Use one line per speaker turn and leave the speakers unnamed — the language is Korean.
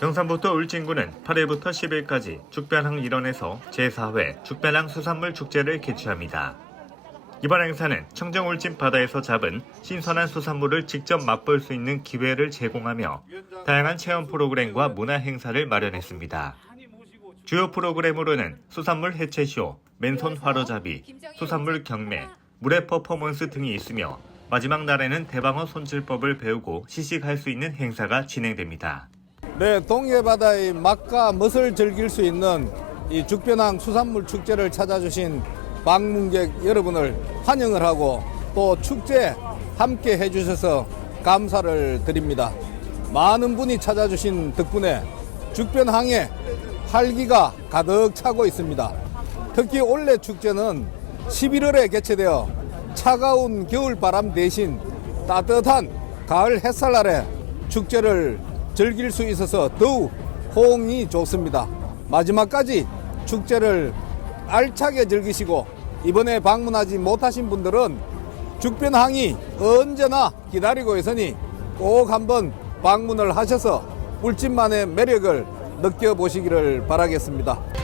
경산부터 울진군은 8일부터 10일까지 죽변항 일원에서 제4회 죽변항 수산물 축제를 개최합니다. 이번 행사는 청정 울진 바다에서 잡은 신선한 수산물을 직접 맛볼 수 있는 기회를 제공하며 다양한 체험 프로그램과 문화 행사를 마련했습니다. 주요 프로그램으로는 수산물 해체쇼, 맨손 화로잡이, 수산물 경매, 물회 퍼포먼스 등이 있으며 마지막 날에는 대방어 손질법을 배우고 시식할 수 있는 행사가 진행됩니다.
네, 동해바다의 맛과 멋을 즐길 수 있는 이 죽변항 수산물 축제를 찾아주신 방문객 여러분을 환영을 하고 또 축제 함께 해주셔서 감사를 드립니다. 많은 분이 찾아주신 덕분에 죽변항에 활기가 가득 차고 있습니다. 특히 올해 축제는 11월에 개최되어 차가운 겨울 바람 대신 따뜻한 가을 햇살 아래 축제를 즐길 수 있어서 더욱 호응이 좋습니다. 마지막까지 축제를 알차게 즐기시고 이번에 방문하지 못하신 분들은 죽변항이 언제나 기다리고 있으니 꼭 한번 방문을 하셔서 울진만의 매력을 느껴보시기를 바라겠습니다.